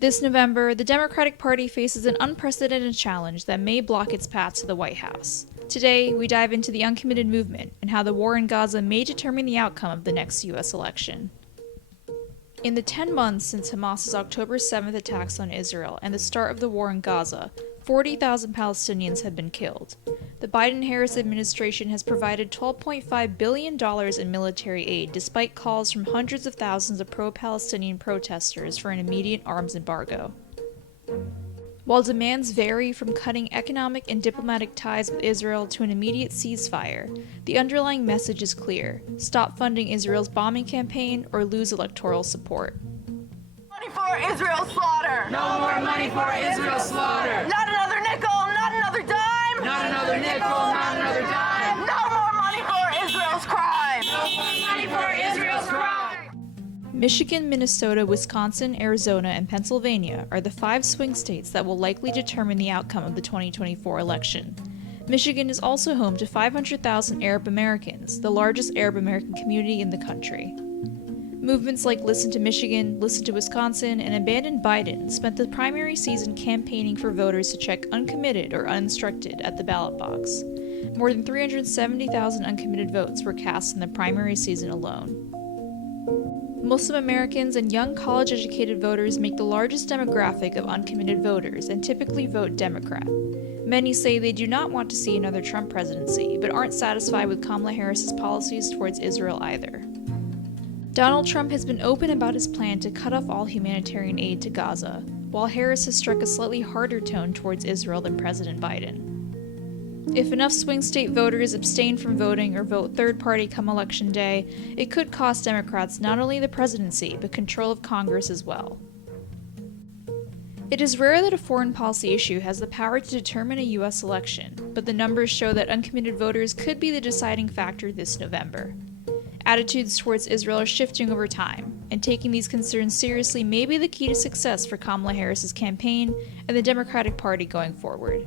This November, the Democratic Party faces an unprecedented challenge that may block its path to the White House. Today, we dive into the uncommitted movement and how the war in Gaza may determine the outcome of the next U.S. election. In the 10 months since Hamas's October 7th attacks on Israel and the start of the war in Gaza, 40,000 Palestinians have been killed. The Biden-Harris administration has provided $12.5 billion in military aid despite calls from hundreds of thousands of pro-Palestinian protesters for an immediate arms embargo. While demands vary from cutting economic and diplomatic ties with Israel to an immediate ceasefire, the underlying message is clear: stop funding Israel's bombing campaign or lose electoral support. Money for Israel's slaughter! No more money for Israel's slaughter! Not another nickel, not another dime! Not another nickel, not another dime! No more money for Israel's crime! No more money for Israel's crime! Michigan, Minnesota, Wisconsin, Arizona, and Pennsylvania are the 5 swing states that will likely determine the outcome of the 2024 election. Michigan is also home to 500,000 Arab Americans, the largest Arab American community in the country. Movements like Listen to Michigan, Listen to Wisconsin, and Abandon Biden spent the primary season campaigning for voters to check uncommitted or uninstructed at the ballot box. More than 370,000 uncommitted votes were cast in the primary season alone. Muslim Americans and young college-educated voters make the largest demographic of uncommitted voters and typically vote Democrat. Many say they do not want to see another Trump presidency, but aren't satisfied with Kamala Harris's policies towards Israel either. Donald Trump has been open about his plan to cut off all humanitarian aid to Gaza, while Harris has struck a slightly harder tone towards Israel than President Biden. If enough swing state voters abstain from voting or vote third party come election day, it could cost Democrats not only the presidency, but control of Congress as well. It is rare that a foreign policy issue has the power to determine a U.S. election, but the numbers show that uncommitted voters could be the deciding factor this November. Attitudes towards Israel are shifting over time, and taking these concerns seriously may be the key to success for Kamala Harris's campaign and the Democratic Party going forward.